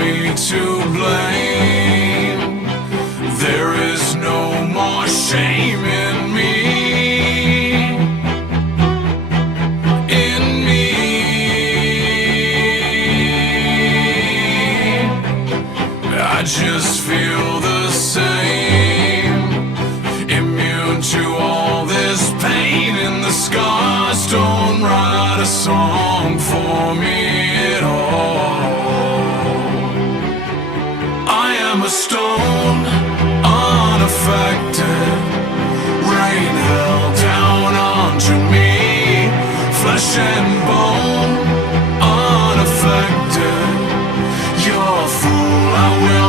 me to blame. There is no more shame in me. In me. I just feel the same, immune to all this pain, and the scars don't write a song for me at all. I am a stone, unaffected, rain held down onto me, flesh and bone, unaffected. You're a fool, I will